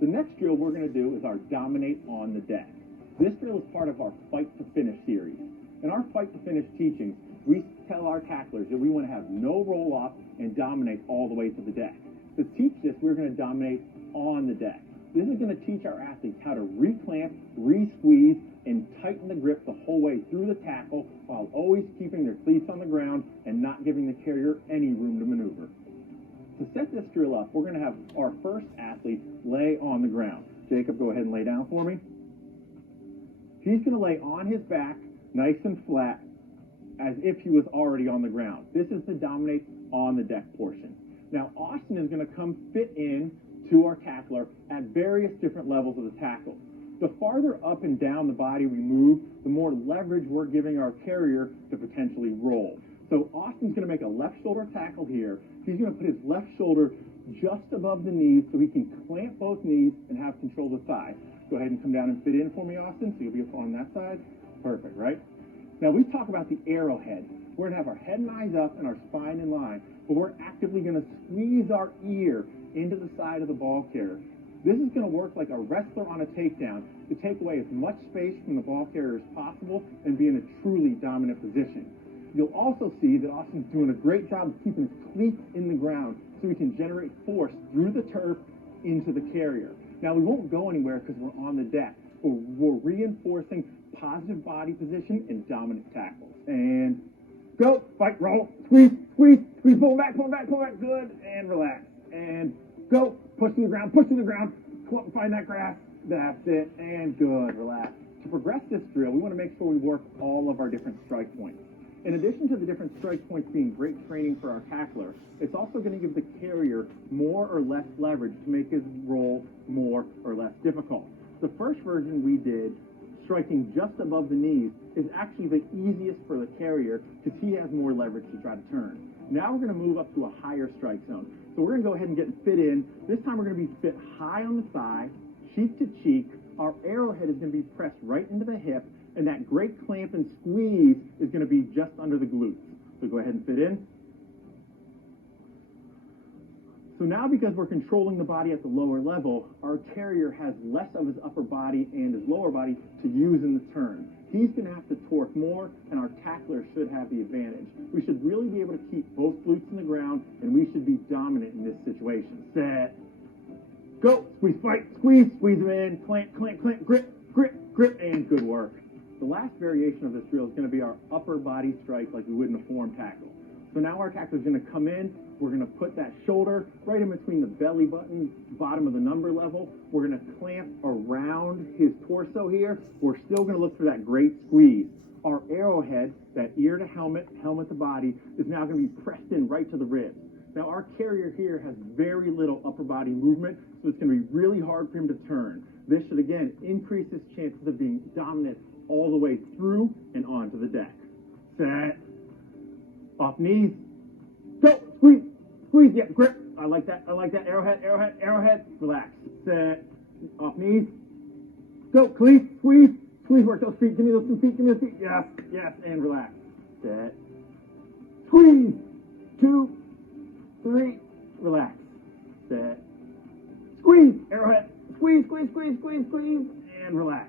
The next drill we're going to do is our dominate on the deck. This drill is part of our Fight to Finish series. In our Fight to Finish teachings, we tell our tacklers that we want to have no roll off and dominate all the way to the deck. To teach this, we're going to dominate on the deck. This is going to teach our athletes how to reclamp, re-squeeze, and tighten the grip the whole way through the tackle while always keeping their cleats on the ground and not giving the carrier any room to maneuver. To set this drill up, we're going to have our first athlete lay on the ground. Jacob, go ahead and lay down for me. He's going to lay on his back, nice and flat, as if he was already on the ground. This is the dominate on the deck portion. Now, Austin is going to come fit in to our tackler at various different levels of the tackle. The farther up and down the body we move, the more leverage we're giving our carrier to potentially roll. So Austin's going to make a left shoulder tackle here. He's going to put his left shoulder just above the knees so he can clamp both knees and have control of the thigh. Go ahead and come down and fit in for me, Austin, so you'll be on that side. Perfect, right? Now, we talk about the arrowhead. We're going to have our head and eyes up and our spine in line, but we're actively going to squeeze our ear into the side of the ball carrier. This is going to work like a wrestler on a takedown to take away as much space from the ball carrier as possible and be in a truly dominant position. You'll also see that Austin's doing a great job of keeping his cleats in the ground so he can generate force through the turf into the carrier. Now, we won't go anywhere because we're on the deck, but we're reinforcing positive body position and dominant tackles. And go, fight, roll, squeeze, squeeze, squeeze, pull back, good, and relax. And go, push to the ground, find that grass, that's it, and good, relax. To progress this drill, we want to make sure we work all of our different strike points. In addition to the different strike points being great training for our tackler, it's also going to give the carrier more or less leverage to make his roll more or less difficult. The first version we did, striking just above the knees, is actually the easiest for the carrier because he has more leverage to try to turn. Now we're going to move up to a higher strike zone. So we're going to go ahead and get fit in. This time we're going to be fit high on the thigh, cheek to cheek. Our arrowhead is going to be pressed right into the hip, and that great clamp and squeeze is going to be just under the glutes. So go ahead and fit in. So now, because we're controlling the body at the lower level, our carrier has less of his upper body and his lower body to use in the turn. He's going to have to torque more, and our tackler should have the advantage. We should really be able to keep both glutes in the ground, and we should be dominant in this situation. Set. Go. Squeeze, fight, squeeze them in, clamp, grip, and good work. The last variation of this drill is going to be our upper body strike like we would in a form tackle. So now our tackler is going to come in. We're going to put that shoulder right in between the belly button, bottom of the number level. We're going to clamp around his torso here. We're still going to look for that great squeeze. Our arrowhead, that ear to helmet, helmet to body, is now going to be pressed in right to the ribs. Now, our carrier here has very little upper body movement, so it's going to be really hard for him to turn. This should, again, increase his chances of being dominant all the way through and onto the deck. Set. Off knees. Go. Squeeze. Yeah, grip. I like that. Arrowhead. Relax. Set. Off knees. Go. Cleat. Squeeze. Work those feet. Give me those feet. Yes. And relax. Set. Squeeze. 2, 3. Relax. Set. Squeeze. Arrowhead. Squeeze. And relax.